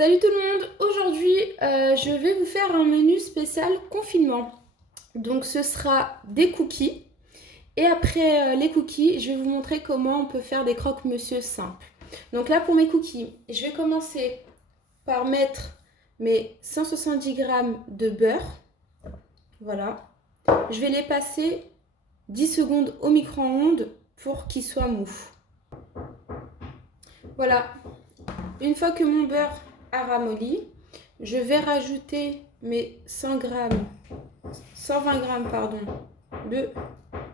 Salut tout le monde, aujourd'hui je vais vous faire un menu spécial confinement. Donc ce sera des cookies et après les cookies je vais vous montrer comment on peut faire des croque-monsieur simples. Donc là pour mes cookies, je vais commencer par mettre mes 170 g de beurre. Voilà, je vais les passer 10 secondes au micro-ondes pour qu'ils soient mous. Voilà, une fois que mon beurre a ramolli, je vais rajouter mes 120 g de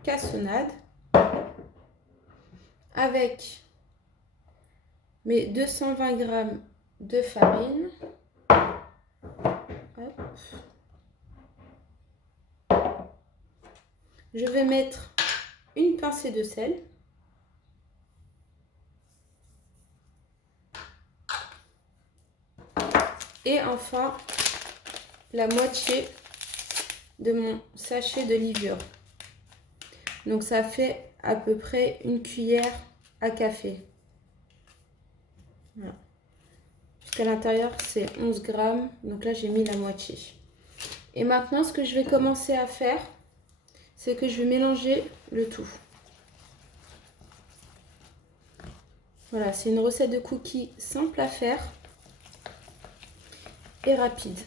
cassonade avec mes 220 g de farine. Hop. Je vais mettre une pincée de sel. Et enfin, la moitié de mon sachet de levure. Donc ça fait à peu près une cuillère à café. Voilà. Jusqu'à l'intérieur, c'est 11 g. Donc là, j'ai mis la moitié. Et maintenant, ce que je vais commencer à faire, c'est que je vais mélanger le tout. Voilà, c'est une recette de cookies simple à faire et rapide.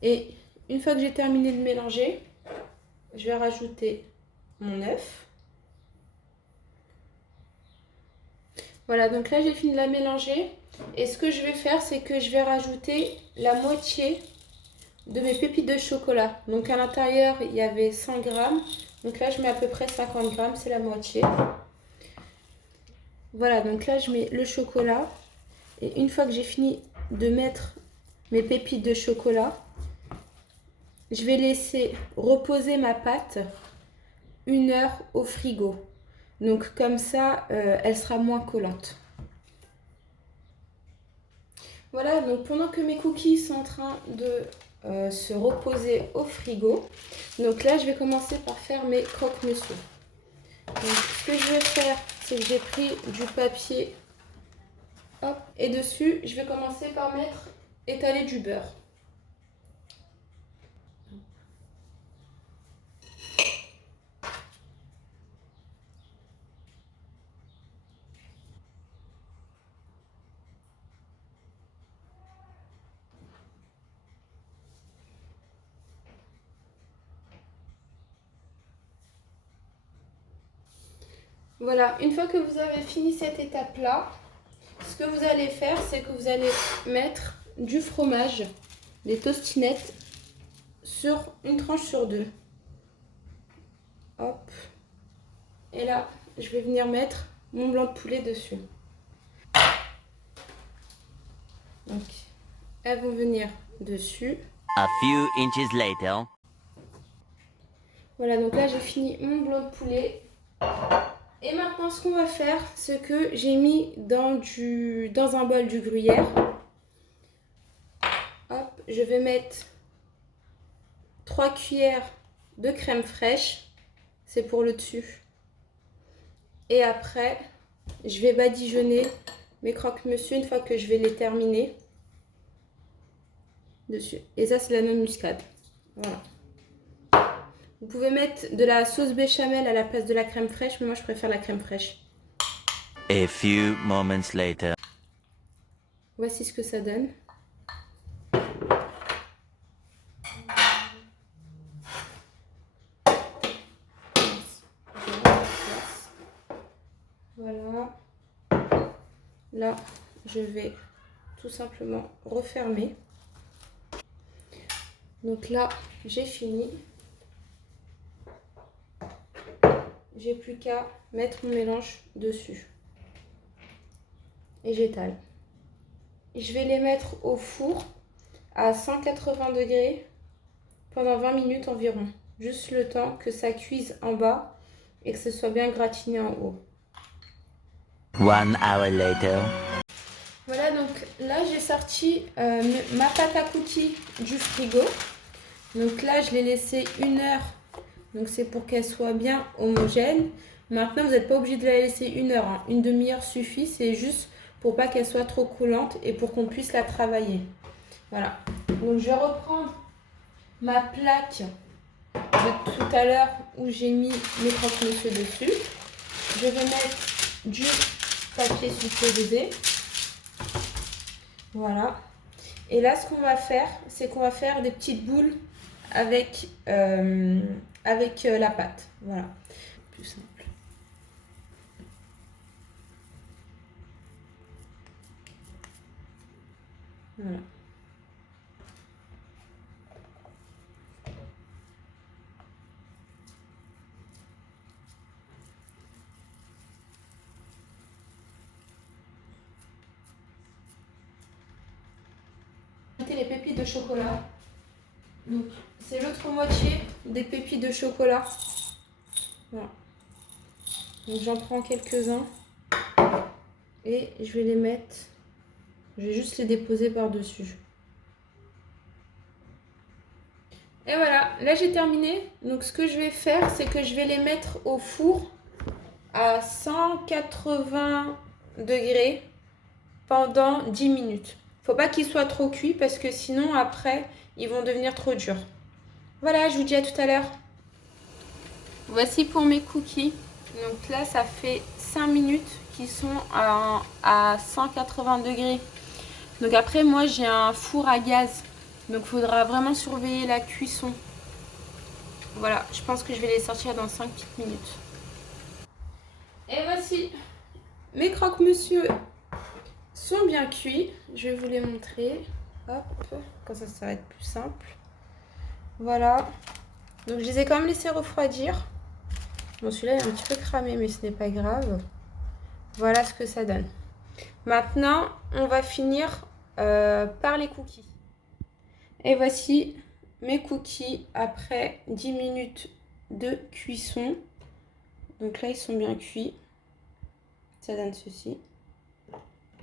Et une fois que j'ai terminé de mélanger, je vais rajouter mon œuf. Voilà, donc là j'ai fini de la mélanger. Et ce que je vais faire, c'est que je vais rajouter la moitié de mes pépites de chocolat. Donc à l'intérieur, il y avait 100 g. Donc là, je mets à peu près 50 g, c'est la moitié. Voilà, donc là, je mets le chocolat. Et une fois que j'ai fini de mettre mes pépites de chocolat, je vais laisser reposer ma pâte 1 heure au frigo. Donc comme ça, elle sera moins collante. Voilà, donc pendant que mes cookies sont en train de se reposer au frigo, donc là, je vais commencer par faire mes croque-monsieur. Donc ce que je vais faire, c'est que j'ai pris du papier, hop, et dessus, je vais commencer par étaler du beurre. Voilà, une fois que vous avez fini cette étape-là, ce que vous allez faire, c'est que vous allez mettre du fromage, des tostinettes, sur une tranche sur deux. Hop. Et là, je vais venir mettre mon blanc de poulet dessus. Donc, elles vont venir dessus. A few inches later. Voilà, donc là, j'ai fini mon blanc de poulet. Et maintenant, ce qu'on va faire, c'est que j'ai mis dans un bol du gruyère. Hop, je vais mettre 3 cuillères de crème fraîche. C'est pour le dessus. Et après, je vais badigeonner mes croque-monsieur une fois que je vais les terminer dessus. Et ça, c'est la noix de muscade. Voilà. Vous pouvez mettre de la sauce béchamel à la place de la crème fraîche, mais moi, je préfère la crème fraîche. A few moments later. Voici ce que ça donne. Voilà. Là, je vais tout simplement refermer. Donc là, j'ai fini. J'ai plus qu'à mettre mon mélange dessus. Et j'étale. Je vais les mettre au four à 180 degrés pendant 20 minutes environ. Juste le temps que ça cuise en bas et que ce soit bien gratiné en haut. 1 hour later. Voilà, donc là j'ai sorti ma pâte à cookies du frigo. Donc là je l'ai laissée 1 heure. Donc c'est pour qu'elle soit bien homogène. Maintenant vous n'êtes pas obligé de la laisser 1 heure. Hein. Une demi-heure suffit. C'est juste pour pas qu'elle soit trop coulante et pour qu'on puisse la travailler. Voilà. Donc je vais reprendre ma plaque de tout à l'heure où j'ai mis mes croque-monsieur dessus. Je vais mettre du papier sulfurisé. Voilà. Et là, ce qu'on va faire, c'est qu'on va faire des petites boules avec la pâte. Voilà. Plus simple. Voilà. Les pépites de chocolat. Donc c'est l'autre moitié des pépites de chocolat. Voilà. Donc j'en prends quelques-uns et je vais les mettre. Je vais juste les déposer par-dessus. Et voilà, là j'ai terminé. Donc ce que je vais faire, c'est que je vais les mettre au four à 180 degrés pendant 10 minutes. Faut pas qu'ils soient trop cuits parce que sinon après ils vont devenir trop durs. Voilà, je vous dis à tout à l'heure. Voici pour mes cookies. Donc là ça fait 5 minutes qu'ils sont à 180 degrés. Donc après moi j'ai un four à gaz. Donc il faudra vraiment surveiller la cuisson. Voilà, je pense que je vais les sortir dans 5 petites minutes. Et voici mes croque-monsieur sont bien cuits. Je vais vous les montrer. Hop, comme ça va être plus simple. Voilà. Donc je les ai quand même laissés refroidir. Bon, celui-là est un petit peu cramé, mais ce n'est pas grave. Voilà ce que ça donne. Maintenant, on va finir par les cookies. Et voici mes cookies après 10 minutes de cuisson. Donc là, ils sont bien cuits. Ça donne ceci.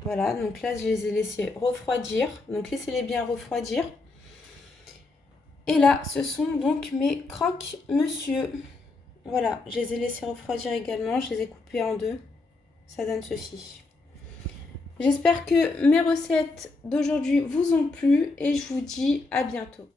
Voilà, donc là, je les ai laissés refroidir. Donc laissez-les bien refroidir. Et là, ce sont donc mes croque-monsieur. Voilà, je les ai laissés refroidir également. Je les ai coupés en deux. Ça donne ceci. J'espère que mes recettes d'aujourd'hui vous ont plu et je vous dis à bientôt.